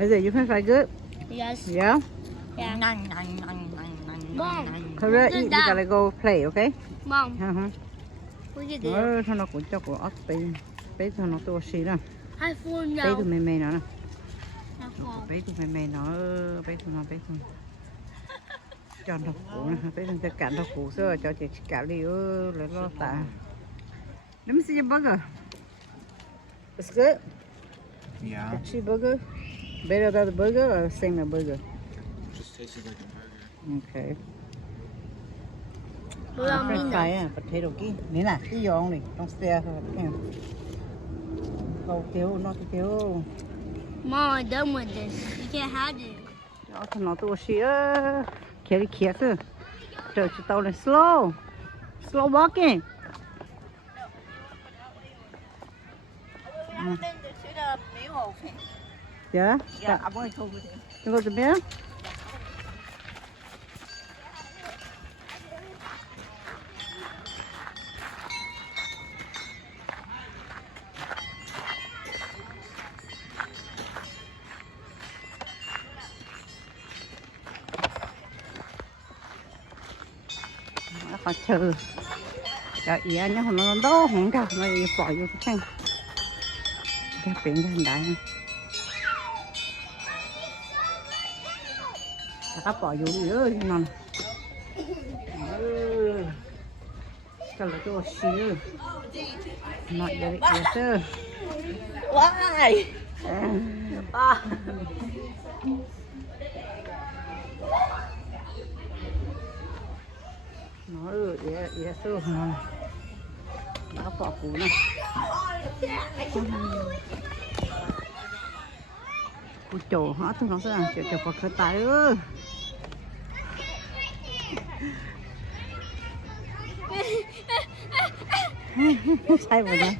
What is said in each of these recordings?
Is it? You can fry good? Yes. Yeah? Yeah. Mom. Hurry, eat. You gotta go play, okay? Mom. Uh-huh. What you do? Thôi nó cũng cho của ốc bé cho nó to xí nè. Hai phun Bé dầu. tụi mày nó nè. Hai phun. Bé tụi mày nó bé tụi nó cho nó củ nè, bé tụi nó cạn nó củ sữa cho chị cạn đi lấy nó tạ. Let me see your burger. It's good. Yeah. The cheeseburger. Better than the burger or same as burger? Just tasted like a burger. Okay. French fry potato key. Nina, eat your only. Don't stay for him. Go kill, not to kill. Mom, I'm done with this. You can't have it. Đó thì nó to xí carry kia cơ. Trời cho tao lên slow. Slow walking. Yeah? Yeah, I'm going to go with you. You go to bed? Họ chờ cho ý nhá, nó đâu không cả mà bỏ vô cái thằng cái biển cái đại các bỏ vô đi ơi nè cho là cho xíu nó để cái sơ Why? Ah. nó dễ sơ nó bỏ củ này củ trổ nó thôi nó sẽ làm kiểu chọc vào cơ tay ơi sai rồi nè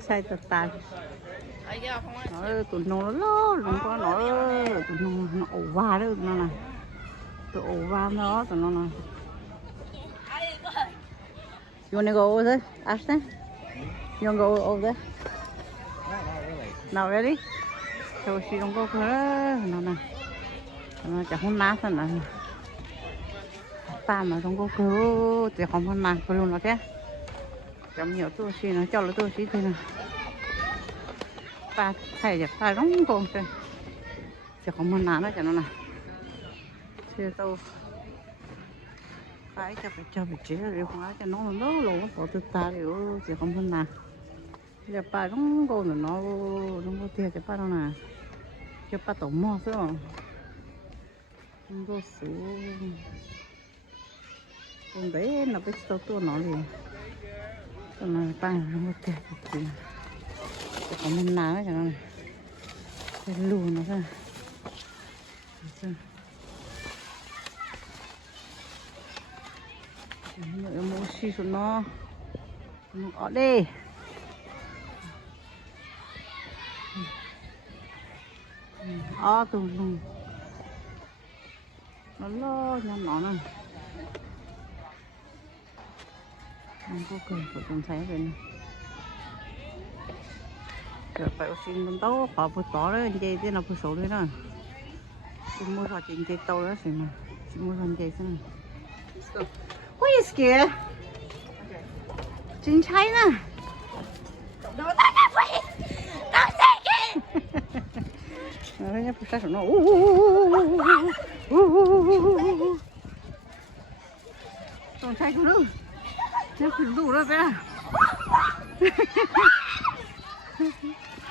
sai tạt tạt nó tụi nó không có nó tụi nó ổ va đó nó nè tụi ổ va nó tụi nó nè. You wanna go over there, Ashton? You wanna go over there? No, not really. Not ready? So she don't go for her. No. Nó chẳng không nát thôi nè. Ta mà không có cơ thì không có nát phải luôn nó thế. Trong nhiều tôi xí nó cho là tôi xí thế nè. Ta thay giặt ta đóng con thế. Chứ không có nát đó cho nó nè. Chứ tôi phải cho phải chế rồi không cho nó lỗ bỏ từ ta thì chứ không có nát. Giờ ba đóng con nó đóng có tiền cho ba đâu nè. Cho ba tổ mò chứ không có số con bé nó biết số tua nó liền cho nó tăng nó có tiền cho có mình nào cho nó này cái lù nó ra nó mua xì xuống nó ở đây tụi nó lo nha nó nè không có cần phải con thấy vậy nè rồi phải xin con tàu họ phải tỏ đấy anh chị thế nào phải số đấy nè xin mua thọ chị chị tàu đó xin mà xin mua thằng chị xem what are you scared chính cháy nè Don't take it, please! Don't take it! nó nhấp phải nó con trai cũng được nhấp phải đủ rồi bé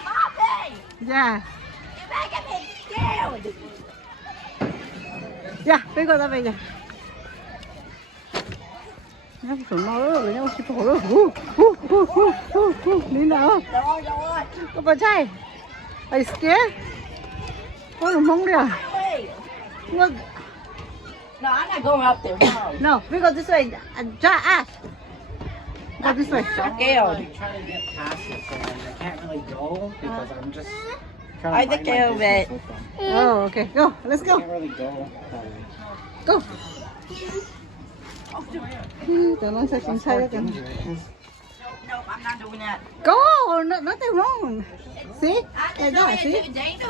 Mommy! yeah You're making me scared! yeah bây giờ ra bây giờ nhấp phải nó rồi nhấp phải phổ rồi đi nào Rồi. có bạn trai are you scared có đúng không đấy à look No, I'm not going up there, no. no we go this way Ash go this way Scared. I'm trying to get past it, so I can't really go because I'm just trying to I think of it. oh okay go let's I go can't really go. go tụi nó sẽ chính xác That's more kìa dangerous. No, I'm not doing that. Go, no, nothing wrong. See? Like that, see?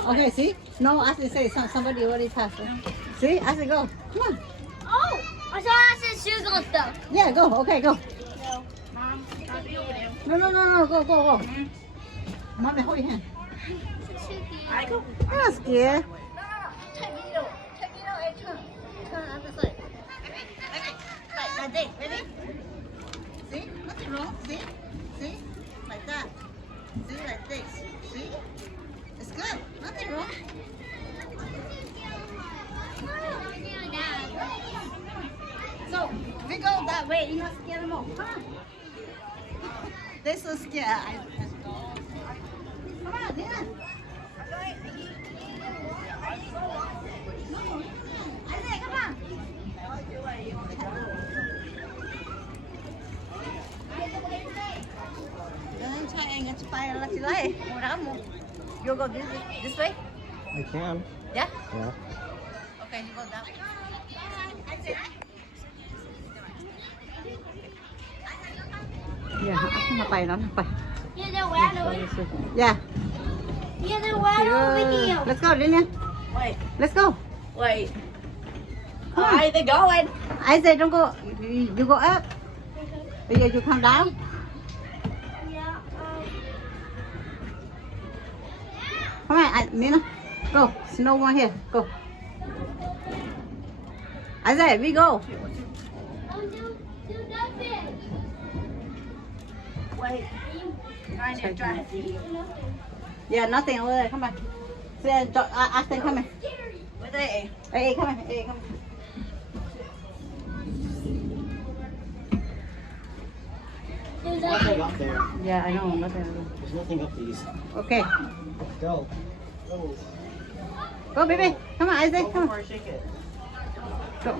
Okay, see? No, I say somebody already passed. See? I said go. Come on. Oh, I thought I said sugar stuff. Yeah, go. Okay, go. Mom, I'll be over there. No. Go. Mommy, hold your hand. I go. I'm not scared. Take it out and turn on the side. Like this. Ready? See? Nothing wrong. See? Like that. See? Like this. See? It's good. Nothing wrong. So, we go that way. You're not scared anymore. Come on. They're so scared. I just go. Come on, Nina. Isaiah, come on. Try and get spider like you like. You go this way? I can. Yeah? Yeah. Okay, you go that way. Yeah, nó bay nó bay. Yeah, they're wild over Yeah. Yeah, they're wild over here. Let's go, Lillian. Wait, Let's go. wait. Come on. Alright, they're going. I say don't go. You go up. Bây giờ you come down. Yeah, Come on, Nina. Go. Snow one here. Go. Isaiah, we go. do nothing. Wait. Trying to try to see. Yeah, nothing over there. Come on. Say, Aston, come here. Where they? Hey, come here. Hey, come here. Do Nothing nothing. up there. Yeah, I know. Nothing. There's nothing up these. Okay. Go. Go. Go, baby. Come on, Isaac. Come on. Or shake it. Go.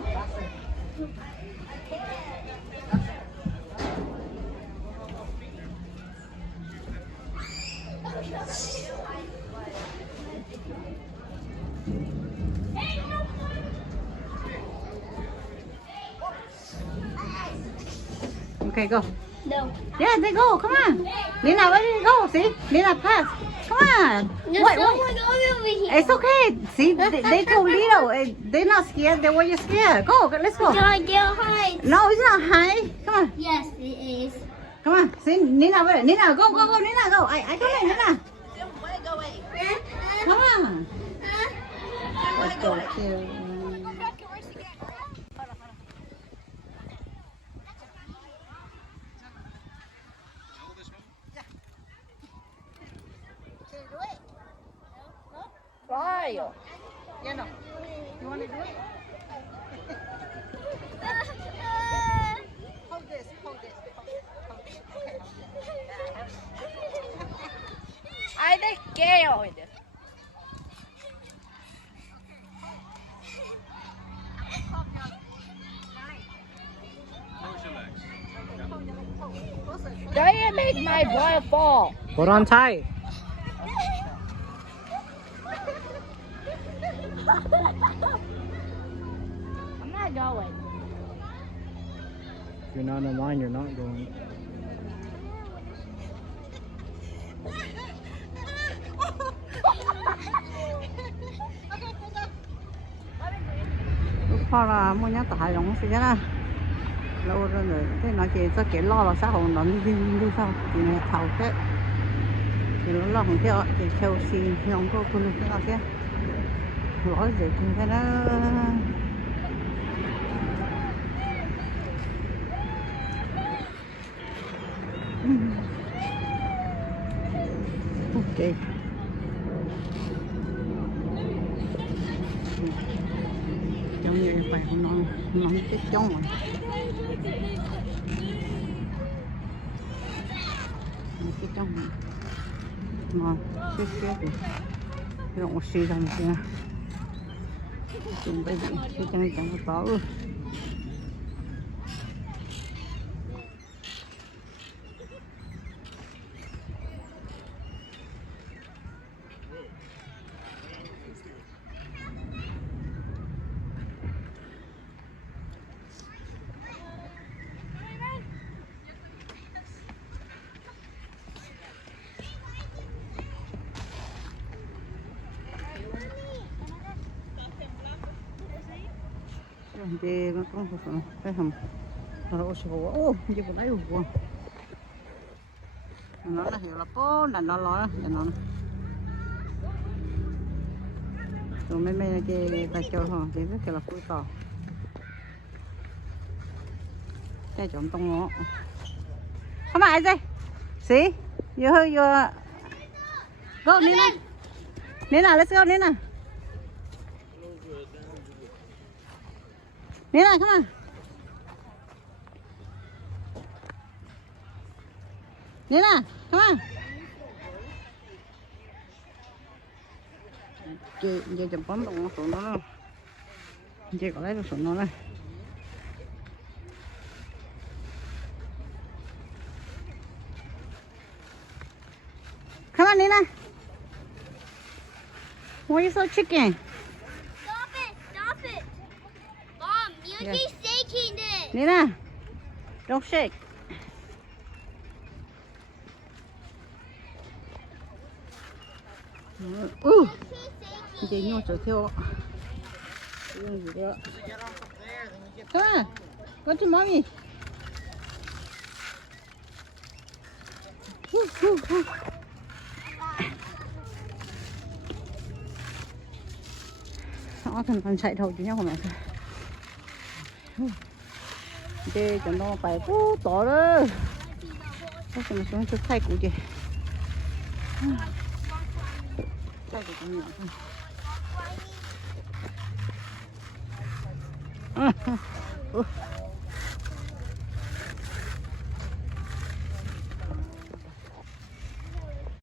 Okay, go. No. Yeah, they go. Come on. Nina, where did you go? See? Nina, pass. Come on. There's Wait. someone over here. It's okay. See, they too little. They're not scared. They were you scared. Go, let's go. Can I get high? No, it's not high. Come on. Yes, it is. Come on. See, Nina, where? Nina, go. Nina, go. I come in, Nina. Where go away? Come on. Let's go. Why? Yeah, no. You want to do it? Hold this. Okay. I think scared. Don't make my boy fall. Hold on tight. I'm not going. If you're not in line, you're not going. Lúc pha là mua nhá tải lòng xí ra. Lâu rồi thế nói chị cho cái lo là xã hội nó đi sao thì này thầu thế. Thì nó lo không theo thì theo xì không có con cái nào thế. Lỗi gì thì thế đó. Ok. Giống như phải không nó chết trống rồi. Nó chết trống rồi. Ngon, chết rồi. Cái động xì ra một cái này. Chúng bây giờ cái chân chẳng có tỏ. 이제 좀 벗어. 그럼 nó sẽ có ô như cái đấy luôn nó là hiểu là bố là nó lo cho nó rồi mấy cái ta cho họ thì rất là vui to cái chọn tông nó không ai đây xí vô vô go Nina let's go Nina come on Nina, come on. Chị chụp bấm đồng sụn nó. Chị có lấy được sụn nó đây. Come on, Nina. Why are you so chicken? Stop it. Mom, you're just shaking it. Nina, don't shake. Chị nhô trở theo gì đó. Come on, go to mommy. Nó cần chạy thầu chứ nhau không mẹ. Chị cho nó phải bút tỏ đó. Có thể mà xuống chút thay của chị. Thay của chị nhỏ thôi.